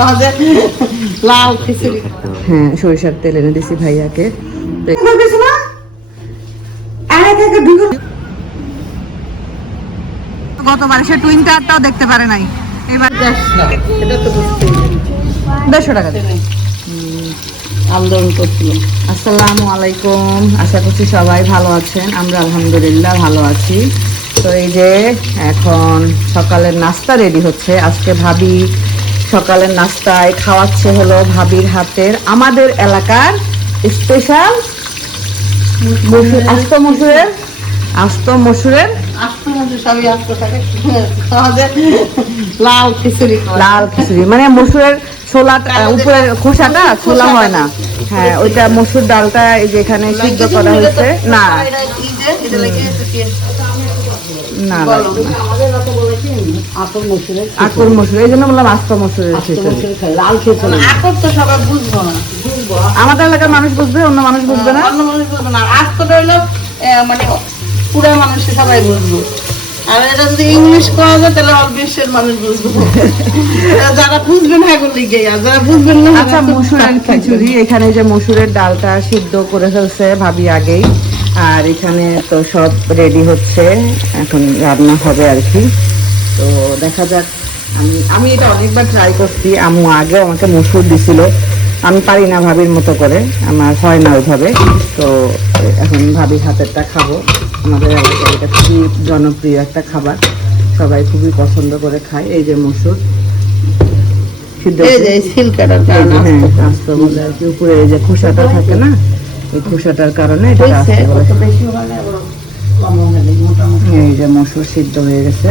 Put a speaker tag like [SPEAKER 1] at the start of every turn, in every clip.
[SPEAKER 1] আমাদের লাল খিচুড়ি।
[SPEAKER 2] হ্যাঁ সরিষার তেল এনে দিছি ভাইয়াকে। গতবার সে টুইন টাওয়ারটাও দেখতে পারে নাই। এবার। দেড়শো টাকা।
[SPEAKER 1] আন্দোলন করছিল
[SPEAKER 2] আসসালামু আলাইকুম। আশা করছি সবাই ভালো আছেন। আমরা আলহামদুলিল্লাহ ভালো আছি। তো এই যে এখন সকালের নাস্তা রেডি হচ্ছে। আজকে ভাবি সকালের নাস্তায় খাওয়াচ্ছে হলো ভাবির হাতের আমাদের এলাকার স্পেশাল মসুর আস্ত মসুরের আস্ত মসুরের
[SPEAKER 1] লাল খিচুড়ি
[SPEAKER 2] লাল খিচুড়ি। মানে মসুরের ছোলাটা উপরে খোসাটা ছোলা হয় না। হ্যাঁ ওইটা মসুর ডালটা এই যে এখানে সিদ্ধ করা হয়েছে। না? না
[SPEAKER 3] মসুরের
[SPEAKER 2] আকুর মসুর এই জন্য বললাম আস্ত মসুরের খিচুড়ি।
[SPEAKER 3] মসুর লাল খিচুড়ি
[SPEAKER 1] এখন তো সবাই বুঝব না।
[SPEAKER 2] আমাদের এলাকার মানুষ বুঝবে অন্য মানুষ বুঝবে না।
[SPEAKER 1] অন্য মানুষ বুঝব না। আজ তো মানে পুরো মানুষ সবাই বুঝব। আর এটা যদি ইংলিশ করা যায় তাহলে অল বিশ্বের মানুষ বুঝব। যারা বুঝবেন হ্যাঁ লিখে আর যারা বুঝবেন না
[SPEAKER 2] আচ্ছা মসুরের খিচুড়ি এখানে যে মসুরের ডালটা সিদ্ধ করে ফেলছে ভাবি আগেই আর এখানে তো সব রেডি হচ্ছে এখন রান্না হবে আর কি। তো দেখা যাক। আমি আমি এটা অনেকবার ট্রাই করছি। আমু আগেও আমাকে মসুর দিছিল। আমি পারি না ভাবির মতো করে। আমার হয় না ওইভাবে। তো এখন ভাবির হাতেরটা খাব। আমাদের এলাকায় এটা খুবই জনপ্রিয় একটা খাবার। সবাই খুবই পছন্দ করে খায়। এই যে মসুর। হ্যাঁ, উপরে এই যে খোসাটা থাকে না এই খোসাটার কারণে এটা
[SPEAKER 1] হয়েছে
[SPEAKER 2] আস্ত বলে
[SPEAKER 1] কত বেশি হলে আবার কম হবে মোটামুটি
[SPEAKER 2] এই যে মসুর সিদ্ধ হয়ে গেছে।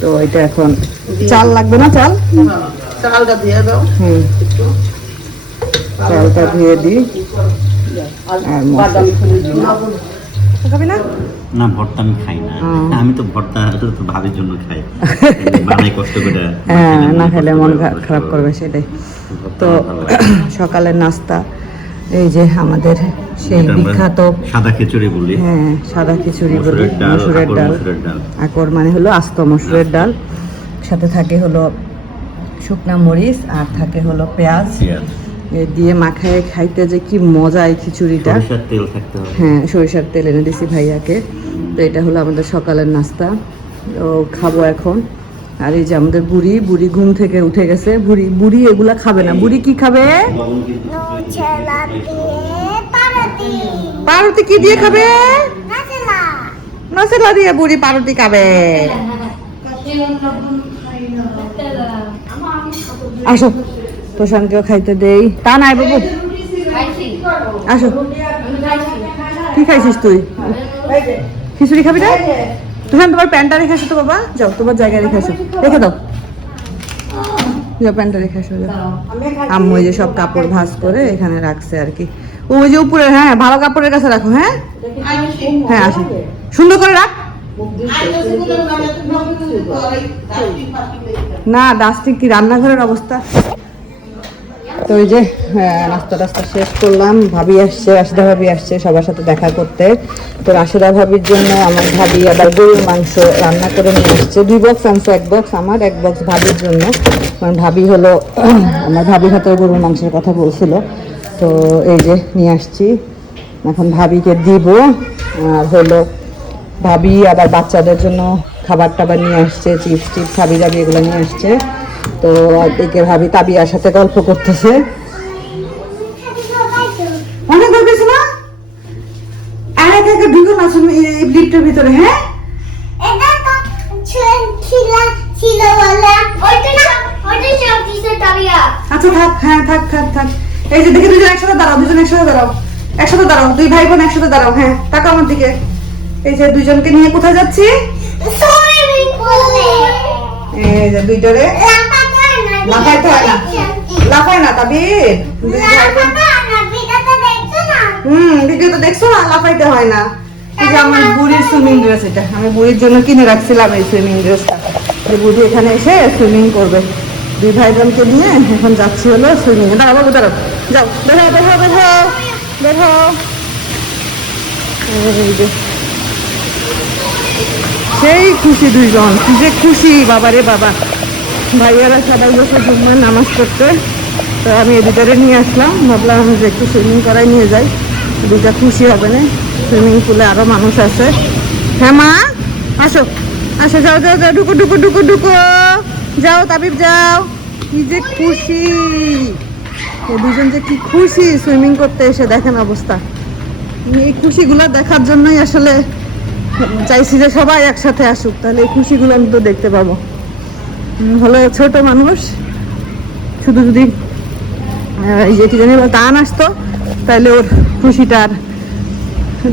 [SPEAKER 2] তো এটা এখন চাল লাগবে না চাল?
[SPEAKER 1] চালটা দিয়ে দাও।
[SPEAKER 2] হুম। চালটা ধুয়ে দিই। আর খাবি না?
[SPEAKER 4] না ভর্তা আমি খাই না। আমি তো ভর্তা তো ভাবির জন্য খাই। বানাই কষ্ট করে
[SPEAKER 2] হ্যাঁ না খেলে মন খারাপ করবে সেটাই। তো সকালের নাস্তা এই যে আমাদের সেই বিখ্যাত
[SPEAKER 4] সাদা খিচুড়ি বলি।
[SPEAKER 2] হ্যাঁ সাদা খিচুড়ি বলি
[SPEAKER 4] মসুরের ডাল আকর
[SPEAKER 2] মানে হলো আস্ত মসুরের ডাল। সাথে থাকে হলো শুকনা মরিচ আর থাকে হলো পেঁয়াজ। দিয়ে মাখায় খাইতে যে কি মজা এই খিচুড়িটা।
[SPEAKER 4] সরিষার তেল থাকতে হবে।
[SPEAKER 2] হ্যাঁ সরিষার তেল এনে দিছি ভাইয়াকে। তো এটা হলো আমাদের সকালের নাস্তা। তো খাব এখন। আর এই যে আমাদের বুড়ি বুড়ি ঘুম থেকে উঠে গেছে। বুড়ি বুড়ি এগুলা খাবে না। বুড়ি কি খাবে? পারুটি কি দিয়ে খাবে? নসেলা দিয়ে বুড়ি পারুটি খাবে। আসো, প্রশান্তকেও খাইতে দেই। তা নাই বাবু। আসো। কি খাইছিস তুই? খিচুড়ি খাবি না? তুই তোমার প্যান্টটা রেখে আসো তো বাবা। যাও, তোমার জায়গায় রেখে আসো। রেখে দাও। যাও, প্যান্টটা যাও। আম্মু যে সব কাপড় করে এখানে রাখছে আর কি। ওই যে হ্যাঁ ভালো কাপড়ের কাছে রাখো হ্যাঁ? হ্যাঁ সুন্দর করে রাখ। না রান্নাঘরের অবস্থা। তো ওই যে হ্যাঁ, নাস্তা টাস্তা শেষ করলাম। ভাবি আসছে রাশিদা ভাবি আসছে সবার সাথে দেখা করতে। তো রাশিদা ভাবির জন্য আমার ভাবি আবার গরুর মাংস রান্না করে নিয়ে আসছে। দুই বক্স আনছে এক বক্স আমার এক বক্স ভাবির জন্য। কারণ ভাবি হলো আমার ভাবির হাতে গরুর মাংসের কথা বলছিল। তো এই যে নিয়ে আসছি। এখন ভাবিকে দিব। আর হলো ভাবি আবার বাচ্চাদের জন্য খাবার টাবার নিয়ে আসছে চিপস টিপস হাবি জাবি এগুলো নিয়ে আসছে। তো এদিকে ভাবি তাবিয়ার সাথে গল্প করতেছে। অনেক গল্প না? আর একা একা ঢুকে না শুনে লিফটের ভিতরে হ্যাঁ? আচ্ছা থাক হ্যাঁ থাক থাক থাক। এই যে দেখে দুজন একসাথে দাঁড়াও দুজন একসাথে দাঁড়াও। একসাথে দাঁড়াও দুই ভাই বোন একসাথে দাঁড়াও হ্যাঁ তাকা আমার দিকে। এই যে দুইজনকে নিয়ে কোথায় যাচ্ছি? এই যে দুইটারে লাফাইতে হয় না। লাফায় না তাবির হুম ভিডিও তো দেখছ না? লাফাইতে হয় না। এই যে আমার বুড়ির সুইমিং ড্রেস এটা। আমি বুড়ির জন্য কিনে রাখছিলাম এই সুইমিং ড্রেসটা যে বুড়ি এখানে এসে সুইমিং করবে। দুই ভাই বোনকে নিয়ে এখন যাচ্ছি হলো সুইমিং বাবু দাঁড়াও। যাও। যে। সেই খুশি দুইজন। কি যে খুশি বাবারে বাবা। ভাইয়ারা সবাই বসে জুম্মার নামাজ পড়তে। তো আমি ভিতরে নিয়ে আসলাম। ভাবলাম যে একটু সুইমিং করাই নিয়ে যাই। দুইটা খুশি হবে না। সুইমিং পুলে আরও মানুষ আছে। হ্যাঁ মা, আসো। আসো, যাও যাও যাও, ঢুকো ঢুকো ঢুকো ঢুকো। যাও, তাবিব, যাও। কি যে খুশি। দুজন যে কি খুশি সুইমিং করতে এসে দেখেন অবস্থা। এই খুশিগুলো দেখার জন্যই আসলে চাইছি যে সবাই একসাথে আসুক। তাহলে এই খুশিগুলো আমি তো দেখতে পাবো। হলো ছোট মানুষ। শুধু যদি এই যে কি জানি টান আসতো তাহলে ওর খুশিটা আর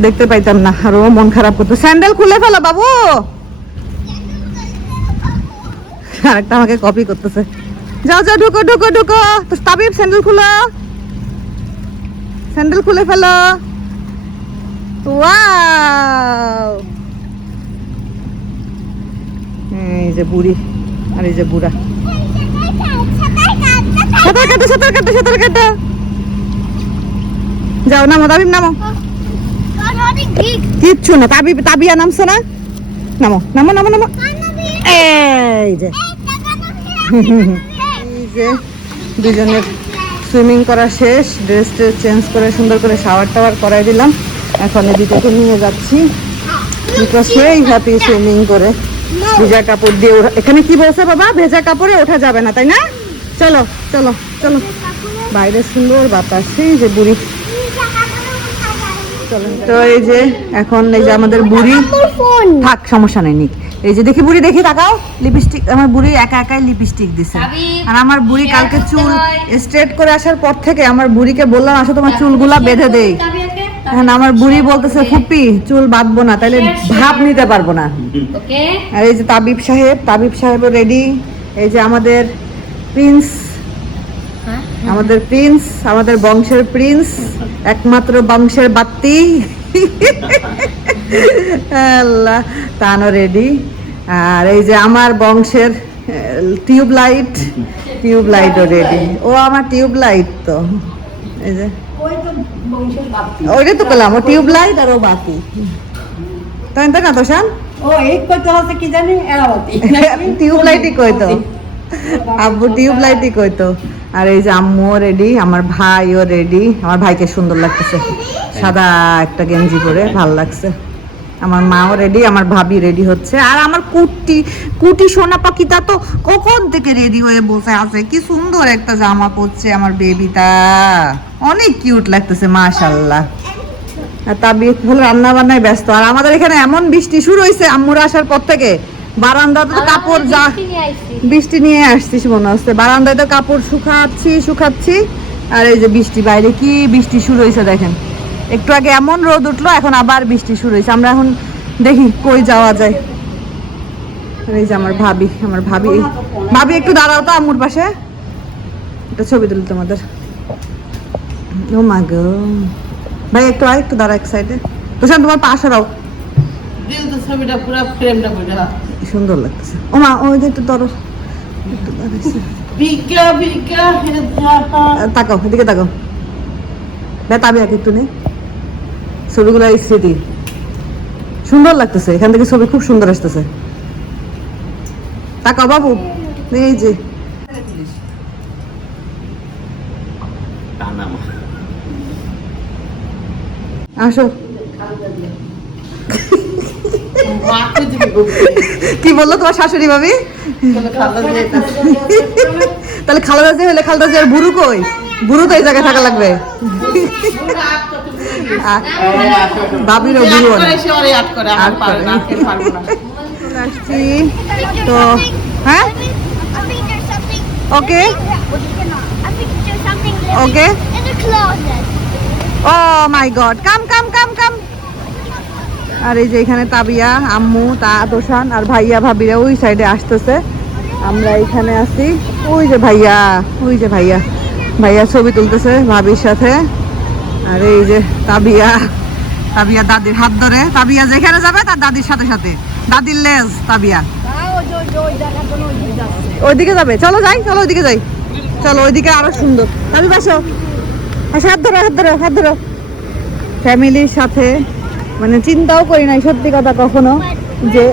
[SPEAKER 2] দেখতে পাইতাম না, আর ও মন খারাপ করতো। স্যান্ডেল খুলে ফেলো বাবু! আরেকটা আমাকে কপি করতেছে। যাও যাও, ঢুকো ঢুকো ঢুকো। তো তাবিব, স্যান্ডেল খুলো। স্যান্ডেল খুলে ফেলো। এই যে বুড়ি। আর এই যে বুড়া। সাঁতার কাটো সাঁতার কাটো সাঁতার কাটো। যাও, নামো, তাবিব, নামো। কিচ্ছু না তাবি তাবিয়া নামছো না? নামো নামো নামো নামো। এই যে। এই যে দুজনের সুইমিং করা শেষ ড্রেস ট্রেস চেঞ্জ করে, সুন্দর করে শাওয়ার টাওয়ার করাই দিলাম। এখন এদিকে নিয়ে যাচ্ছি। দুটো সেই হ্যাপি সুইমিং করে। ভেজা কাপড় দিয়ে ওঠা এখানে কি বলছে বাবা? ভেজা কাপড়ে ওঠা যাবে না তাই না? চলো চলো চলো। বাইরে সুন্দর বাতাস সেই যে বুড়ি। তো এই যে এখন এই যে আমাদের বুড়ি থাক সমস্যা নেই নিক। এই যে দেখি বুড়ি দেখি তাকাও। লিপস্টিক আমার বুড়ি একা একাই লিপস্টিক দিছে। আর আমার বুড়ি কালকে চুল স্ট্রেট করে আসার পর থেকে আমার বুড়িকে বললাম আসো তোমার চুলগুলা বেঁধে দেই। এখন আমার বুড়ি বলতেছে ফুপি চুল বাঁধবো না তাহলে ভাব নিতে পারব না। আর এই যে তাবিব সাহেব তাবিব সাহেবও রেডি এই যে আমাদের প্রিন্স আমাদের প্রিন্স আমাদের বংশের প্রিন্স একমাত্র বংশের বাত্তি আল্লাহ তানও রেডি আর এই যে আমার বংশের টিউব লাইট টিউব লাইটও রেডি ও আমার টিউব লাইট তো। এই যে। ওইটা তো পেলাম ও টিউব লাইট আর ও বাতি তাই তো না তোষান?
[SPEAKER 3] ও এই করতে হচ্ছে কি জানি এরাবতী
[SPEAKER 2] টিউব লাইটই কইতো। আব্বু টিউব লাইটই কইতো। আর এই যে আম্মুও রেডি আমার ভাইও রেডি আমার ভাইকে সুন্দর লাগতেছে। সাদা একটা গেঞ্জি পরে ভালো লাগছে। আমার মাও রেডি আমার ভাবি রেডি হচ্ছে। আর আমার কুটি কুটি সোনা পাখিটা তো কখন থেকে রেডি হয়ে বসে আছে? কি সুন্দর একটা জামা পরছে আমার বেবিটা অনেক কিউট লাগতেছে মাশাল্লাহ আর তাবি হলো রান্না বান্নায় ব্যস্ত। আর আমাদের এখানে এমন বৃষ্টি শুরু হয়েছে আম্মুর আসার পর থেকে। বারান্দাতে তো কাপড় যা বৃষ্টি নিয়ে আসছিস মনে হচ্ছে। বারান্দায় তো কাপড় শুকাচ্ছি শুকাচ্ছি। আর এই যে বৃষ্টি বাইরে কি বৃষ্টি শুরু হয়েছে দেখেন। একটু আগে এমন রোদ উঠল এখন আবার বৃষ্টি শুরু হয়েছে। আমরা এখন দেখি কই যাওয়া যায়। এই যে আমার ভাবি আমার ভাবি। ভাবি একটু দাঁড়াও তো আম্মুর পাশে। একটা ছবি তুলি তোমাদের। ও মা গো। ভাই একটু আর একটু দাঁড়া এক সাইডে তুষান তোমার পাশে
[SPEAKER 1] ফ্রেমটা
[SPEAKER 2] সুন্দর লাগতেছে। ও মা ওই যে একটু ধরো। তাকাও এদিকে তাকাও। বে তাবি এক একটু নেই ছবিগুলো স্মৃতি। সুন্দর লাগতেছে এখান থেকে ছবি খুব সুন্দর আসতেছে। তাকাও বাবু এই যে। আসো। কি বলল তোমার শাশুড়ি ভাবি? তাহলে খালাদা হলে খালাদা আর বুড়ু কই? বুড়ু তো এই জায়গায় থাকা লাগবে। চলে আসছি। তো হ্যাঁ. ওকে।
[SPEAKER 5] closet.
[SPEAKER 2] ও মাই গড কাম কাম কাম কাম। আর এই যে এখানে তাবিয়া আম্মু তা দোষান আর ভাইয়া ভাবিরা ওই সাইডে আসতেছে। আমরা এখানে আছি। ওই যে ভাইয়া ওই যে ভাইয়া। ভাইয়া ছবি তুলতেছে ভাবির সাথে। আর এই যে তাবিয়া তাবিয়া দাদির হাত ধরে। তাবিয়া যেখানে যাবে, তার দাদির সাথে সাথে। দাদির লেজ, তাবিয়া। ওইদিকে যাবে। চলো যাই, চলো ওইদিকে যাই। চলো, ওইদিকে আরও সুন্দর। তাবি বাসো হাত ধরো হাত ধরো হাত ধরো। ফ্যামিলির সাথে মানে চিন্তাও করি নাই সত্যি কথা কখনো, যে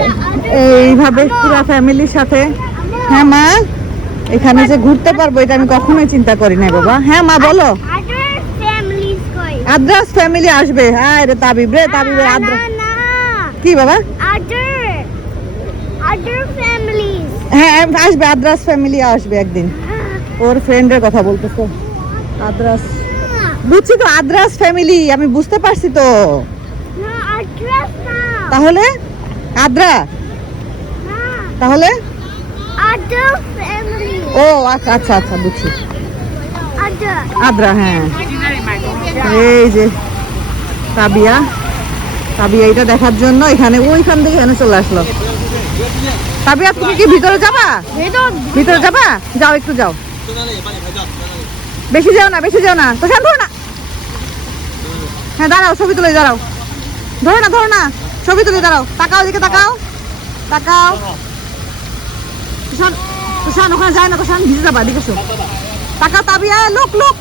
[SPEAKER 2] এইভাবে পুরো ফ্যামিলির সাথে। হ্যাঁ মা? এখানে যে ঘুরতে পারব, এটা আমি কখনোই চিন্তা করি নাই, বাবা। হ্যাঁ মা, বলো. আদ্রাস ফ্যামিলি আসবে। হ্যাঁ রে তাবিব রে তাবিব রে আদ্রাস কি বাবা. হ্যাঁ আসবে আদ্রাস ফ্যামিলি আসবে একদিন। ওর ফ্রেন্ডের কথা বলতেছে। আদ্রাস বুঝছি তো আদ্রাস ফ্যামিলি আমি বুঝতে পারছি তো। তাহলে আদ্রা তাহলে? ও আচ্ছা আচ্ছা আচ্ছা বুঝছি। আদ্রা। হ্যাঁ। এই যে তাবিয়া। তাবিয়া এটা দেখার জন্য এখানে ওইখান থেকে এখানে চলে আসলো। তাবিয়া তুমি কি ভিতরে যাবা? ভিতরে। যাবা? যাও একটু যাও। বেশি যাও না বেশি যাও না। তো হও না। হ্যাঁ দাঁড়াও ছবি তুলে দাঁড়াও। ধরো না ধরো না। ছবি তুলে দাঁড়াও। তাকাও এদিকে তাকাও। তাকাও। তুষান তুষান ওখানে যায় না তুষান ভিজে যাবা এদিকে তাকাও তাবিয়া লোক লোক।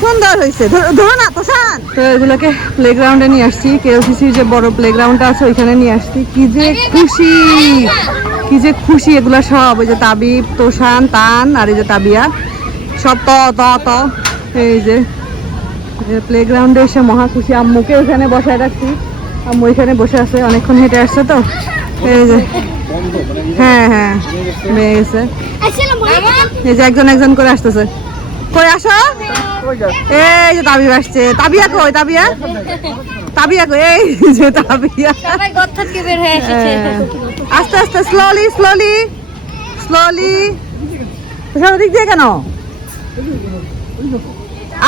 [SPEAKER 2] সুন্দর হয়েছে ধরো- না এগুলোকে প্লেগ্রাউন্ডে নিয়ে আসছি। যে বড় আছে, ওইখানে নিয়ে আসছি। কি যে খুশি! কি যে খুশি সব। ওই যে তোষান, তান, আর এই যে তাবিয়া। সব ত ত ত। এই যে প্লেগ্রাউন্ডে এসে মহা খুশি। আম্মুকে বসায় রাখছি। আম্মু এখানে বসে আছে, অনেকক্ষণ হেঁটে আসছে তো। এই যে হ্যাঁ হ্যাঁ গেছে। এই যে একজন একজন করে আসতেছে। কই আসো? এই যে তাবিয়া আসছে। তাবিয়া কই? তাবিয়া? তাবিয়া কই? এই যে তাবিয়া।
[SPEAKER 6] সবাই ঘর থেকে বের হয়ে এসেছে।
[SPEAKER 2] আস্তে আস্তে স্লোলি স্লোলি স্লোলি দিক দিয়ে কেন?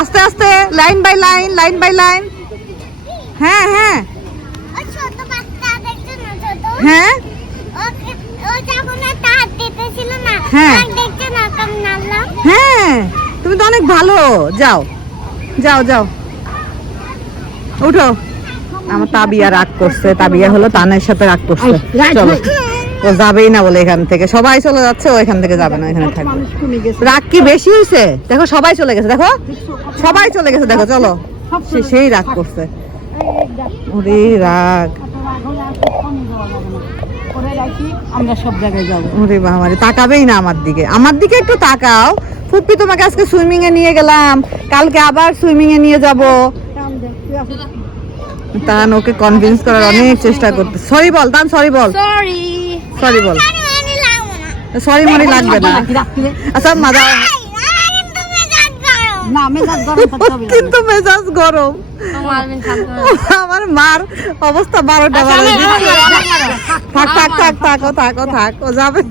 [SPEAKER 2] আস্তে আস্তে line by line line by line হ্যাঁ হ্যাঁ
[SPEAKER 5] ওই ছোট বাচ্চা দেখছ না ছোট
[SPEAKER 2] হ্যাঁ?
[SPEAKER 5] ও যখন একটা দিতেছিল না
[SPEAKER 2] হ্যাঁ। হ্যাঁ তুমি তো অনেক ভালো। যাও যাও যাও। উঠো আমার তাবিয়া রাগ করছে তাবিয়া হলো তানের সাথে রাগ করছে। চলো। ও যাবেই না বলে এখান থেকে। সবাই চলে যাচ্ছে ও এখান থেকে যাবে না এখানে থাকবে। রাগ কি বেশি হয়েছে দেখো সবাই চলে গেছে দেখো। সবাই চলে গেছে দেখো চলো। সে- সেই রাগ করছে। ওরে রাগ।
[SPEAKER 3] আমরা সব জায়গায় যাব
[SPEAKER 2] ওরে বাবারে তাকাবেই না আমার দিকে। আমার দিকে একটু তাকাও। তোমাকে আজকে সুইমিং এ নিয়ে গেলাম। কালকে আবার সুইমিং এ নিয়ে যাব। তান ওকে কনভিন্স করার অনেক চেষ্টা করতে সরি বল তান সরি বল।
[SPEAKER 6] সরি
[SPEAKER 2] সরি বল। সরি মরি লাগবে না? আচ্ছা মাজা
[SPEAKER 5] এই, আরে কিন্তু মেজাজ গরম
[SPEAKER 3] না মেজাজ গরম
[SPEAKER 2] কিন্তু মেজাজ গরম।
[SPEAKER 6] আমার
[SPEAKER 2] মার অবস্থা বারোটা বারো থাক থাক থাক থাক ও থাক ও থাক ও যাবে।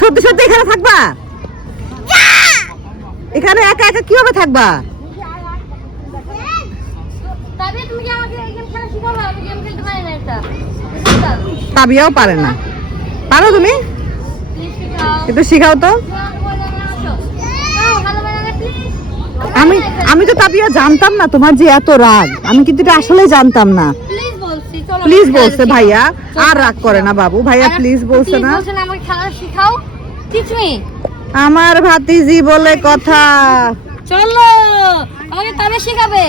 [SPEAKER 2] সত্যি সত্যি এখানে থাকবা? এখানে একা একা কীভাবে থাকবা?
[SPEAKER 6] কি আমাকে গেম খেলা শিখাবে? আমি গেম খেলতে পারি না এটা।
[SPEAKER 2] তাবিয়াও পারে না। পারো তুমি? একটু শিখাও তো। আমি আমি তো তাবিয়া জানতাম না তোমার যে এত রাগ। আমি কিন্তু এটা আসলে জানতাম না।
[SPEAKER 6] প্লিজ বলছি
[SPEAKER 2] ভাইয়া। আর রাগ করে না বাবু। ভাইয়া প্লিজ বলছে না।
[SPEAKER 6] আমাকে খেলা শিখাও। টিচ
[SPEAKER 2] আমার ভাতিজি বলে কথা।
[SPEAKER 6] চলো। আমাকে শিখাবে।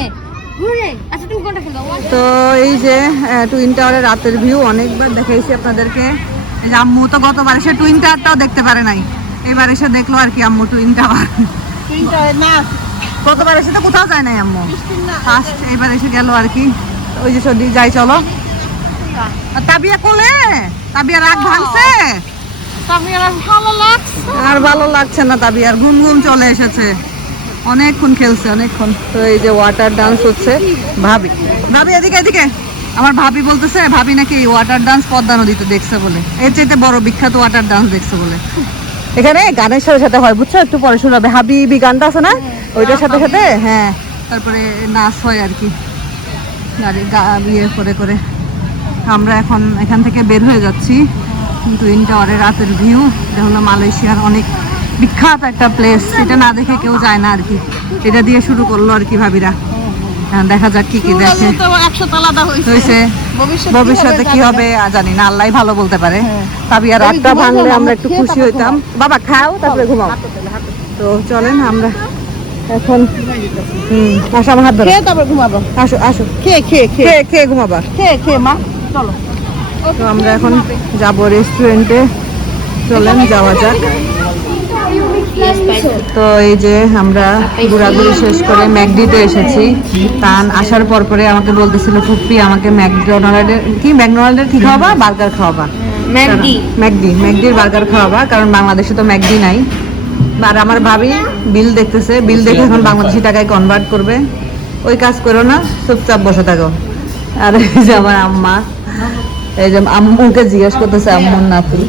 [SPEAKER 6] আচ্ছা
[SPEAKER 2] তো এই যে টুইন টাওয়ারের রাতের ভিউ অনেকবার দেখাইছি আপনাদেরকে। এই যে আম্মু তো গতবার এসে টুইন টাওয়ারটাও দেখতে পারে নাই। এবার এসে দেখল আর কি আম্মু টুইন টাওয়ার টুইন টাওয়ার
[SPEAKER 1] না।
[SPEAKER 2] গতবার এসে তো কোথাও যায় নাই আম্মু। ফার্স্ট এবার এসে গেল আর কি। ওই যে সর্দি, যাই চলো। তাবিয়া কোলে? তাবিয়া রাগ ভাঙছে? আর ভালো লাগছে না তাবিয়ার। ঘুম ঘুম চলে এসেছে। অনেকক্ষণ খেলছে, অনেকক্ষণ। তো এই যে ওয়াটার ডান্স হচ্ছে। ভাবি ভাবি এদিকে এদিকে। আমার ভাবি বলতেছে, ভাবি নাকি ওয়াটার ডান্স পদ্মা নদীতে দেখছে বলে। এর চাইতে বড় বিখ্যাত ওয়াটার ডান্স দেখছে বলে। এখানে গানের সাথে সাথে হয়, বুঝছ? একটু পরে শোনাবে। হাবিবি গানটা আছে না? ওইটার সাথে সাথে? হ্যাঁ। তারপরে নাচ হয় আর কি। গাড়ি গা- ইয়ে করে করে। আমরা এখন এখান থেকে বের হয়ে যাচ্ছি। টুইন টাওয়ারের রাতের ভিউ। এটা হলো মালয়েশিয়ার অনেক বিখ্যাত একটা প্লেস এটা না দেখে কেউ যায় না আর কি। এটা দিয়ে শুরু করল আর কি ভাবিরা। হ্যাঁ, দেখা যাক কি কি দেখে।
[SPEAKER 1] হয়েছে।
[SPEAKER 2] ভবিষ্যতে কি হবে জানি না। আল্লাহ ভালো বলতে পারে। তাবি আর রাতটা ভাঙলে আমরা একটু খুশি হইতাম। বাবা খাও তারপরে ঘুমাও। তো চলেন আমরা। এখন হুম আসো আমার হাত ধরো।
[SPEAKER 1] খেয়ে তারপর ঘুমাবো।
[SPEAKER 2] আসো আসো।
[SPEAKER 1] খেয়ে খেয়ে খেয়ে।
[SPEAKER 2] খেয়ে ঘুমাবা।
[SPEAKER 1] খেয়ে খেয়ে মা চলো।
[SPEAKER 2] তো আমরা এখন যাব রেস্টুরেন্টে চলেন যাওয়া যাক। তো এই যে আমরা ঘোরাঘুরি শেষ করে ম্যাকডিতে এসেছি। তান আসার পর পরে আমাকে বলতেছিল ফুপ্পি আমাকে ম্যাকডোনাল্ডের কি? ম্যাকডোনাল্ডের কি খাওয়াবা? বার্গার খাওয়াবা।
[SPEAKER 6] ম্যাগডি
[SPEAKER 2] ম্যাকডি ম্যাকডির বার্গার খাওয়াবা কারণ বাংলাদেশে তো ম্যাকডি নাই। আর আমার ভাবি বিল দেখতেছে, বিল দেখে এখন বাংলাদেশি টাকায় কনভার্ট করবে। ওই কাজ করো না, চুপচাপ বসে থাকো। আর এই যে আমার আম্মা, এই যে আম্মুকে জিজ্ঞেস করতেছে, আম্মুর নাতি।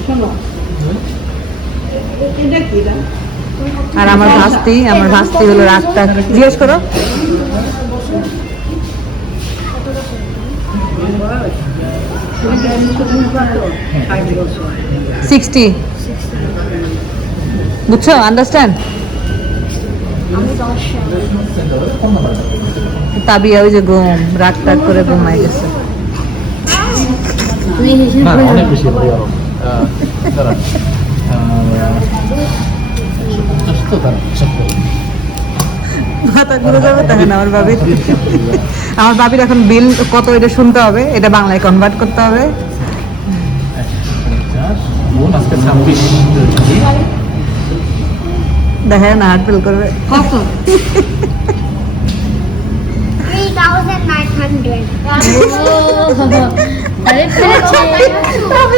[SPEAKER 2] আর আমার ভাস্তি আমার ভাস্তি হলো রাতটা। জিজ্ঞেস করো। সিক্সটি বুঝছ? আন্ডারস্ট্যান্ড তাবিয়া ওই যে ঘুম রাগ টাগ করে ঘুমাই গেছে।
[SPEAKER 7] অনেক বেশি
[SPEAKER 2] মাথা ঘুরে যাবে না আমার বাবির আমার বাবির এখন বিল কত এটা শুনতে হবে এটা বাংলায় কনভার্ট করতে হবে।
[SPEAKER 7] বোন আজকে ছাব্বিশ
[SPEAKER 2] দেখে না হার্ট ফিল করবে
[SPEAKER 1] কত
[SPEAKER 5] 3,900.
[SPEAKER 6] আরে ফেলেছে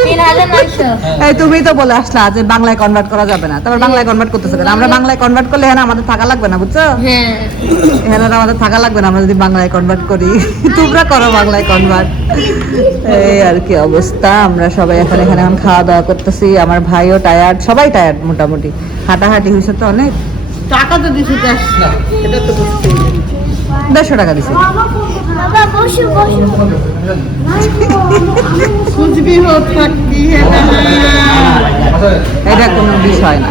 [SPEAKER 6] তিন হাজার নয়শো
[SPEAKER 2] এই তুমি তো বলে আসলা যে বাংলায় কনভার্ট করা যাবে না। তারপর বাংলায় কনভার্ট করতেছে কেন? আমরা বাংলায় কনভার্ট করলে হ্যাঁ আমাদের থাকা লাগবে না বুঝছ?
[SPEAKER 6] হ্যাঁ
[SPEAKER 2] আমাদের থাকা লাগবে না আমরা যদি বাংলায় কনভার্ট করি। তোমরা করো বাংলায় কনভার্ট এই আর কি অবস্থা আমরা সবাই এখন এখানে এখন খাওয়া দাওয়া করতেছি আমার ভাইও টায়ার্ড সবাই টায়ার্ড মোটামুটি। হাঁটাহাঁটি হয়েছে তো অনেক।
[SPEAKER 1] টাকা তো দিছি এটা তো
[SPEAKER 2] দেড়শো টাকা দিছে। এটা কোনো বিষয় না।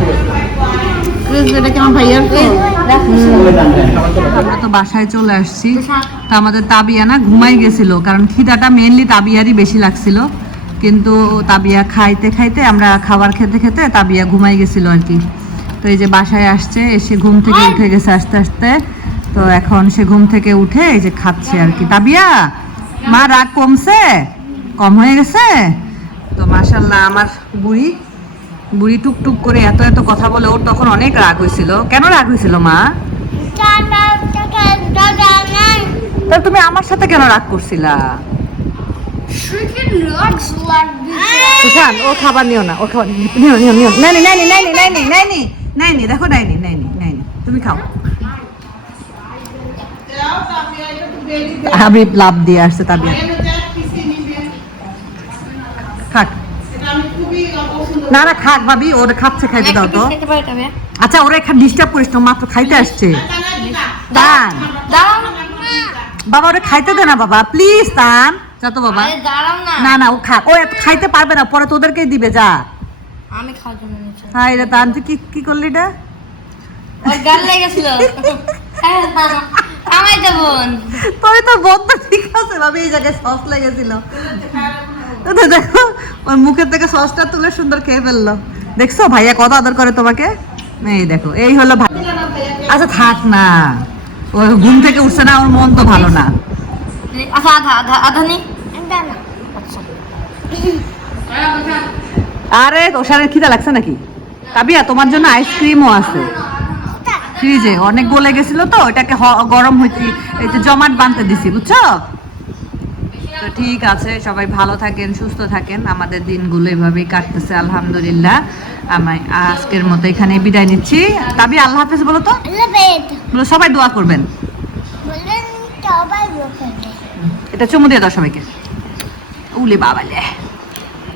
[SPEAKER 2] আমরা তো বাসায় চলে আসছি। আমাদের তাবিয়া না ঘুমাই কারণ খিদাটা মেনলি তাবিয়ারই বেশি কিন্তু তাবিয়া খাইতে খাইতে আমরা খাবার খেতে খেতে তাবিয়া ঘুমাই গেছিল আর কি। তো এই যে বাসায় আসছে এসে ঘুম থেকে উঠে গেছে আস্তে আস্তে। তো এখন সে ঘুম থেকে উঠে এই যে খাচ্ছে আর কি তাবিয়া মা রাগ কমছে কম হয়ে গেছে তো মাশাল্লাহ আমার বুড়ি বুড়ি টুকটুক করে এত এত কথা বলে ওর তখন অনেক রাগ হয়েছিল কেন রাগ হয়েছিল মা
[SPEAKER 5] টাটা টাটা টাটা নাই
[SPEAKER 2] তা তুমি আমার সাথে কেন রাগ করছিলা সুশান ও খাবার নিও না ও খাবার নিও নিও নাইনি দেখো নাইনি নাইনি নাইনি তুমি খাও হাবিব লাভ দিয়ে আসছে তাবিয়া। খাক। না না খাক ভাবি ওরা খাচ্ছে খাইতে দাও তো।
[SPEAKER 6] খেতে পারে তবে।
[SPEAKER 2] আচ্ছা ওরা এখানে ডিস্টার্ব করিস না মাত্র খাইতে আসছে। তান বাবা ওরা খাইতে দে না বাবা। প্লিজ তান যা তো বাবা।
[SPEAKER 6] না।
[SPEAKER 2] না না ও খা ও এত খাইতে পারবে না পরে তোদেরকেই দিবে যা।
[SPEAKER 6] আমি খাওয়ার জন্য নিচ্ছি।
[SPEAKER 2] হাই রে তান তুই কি কি করলি এটা?
[SPEAKER 6] গাল লেগেছিল আমায় তো বোন।
[SPEAKER 2] তোর তো বোধ তো ঠিক আছে ভাবে এই জায়গায় সস লেগেছিল। তো তো দেখো ওর মুখের থেকে সসটা তুলে সুন্দর খেয়ে ফেলল। দেখছ ভাইয়া কত আদর করে তোমাকে? এই দেখো এই হলো ভাই। আচ্ছা থাক না। ও ঘুম থেকে উঠছে না ওর মন তো ভালো না।
[SPEAKER 6] আচ্ছা আধা আধা আধা নি।
[SPEAKER 2] আরে ওষারের খিদা লাগছে নাকি? কাবিয়া তোমার জন্য আইসক্রিমও আছে। ফ্রিজে অনেক গলে গেছিল তো এটাকে গরম হইতে এই যে জমাট বানতে দিছি বুঝছ? তো ঠিক আছে সবাই ভালো থাকেন সুস্থ থাকেন আমাদের দিনগুলো এভাবেই কাটতেছে আলহামদুলিল্লাহ। আমি আজকের মতো এখানে বিদায় নিচ্ছি। তাবি আল্লাহ হাফেজ বলো তো? বলো সবাই দোয়া করবেন। এটা চুমু দিয়ে দাও সবাইকে। উলে বাবালে।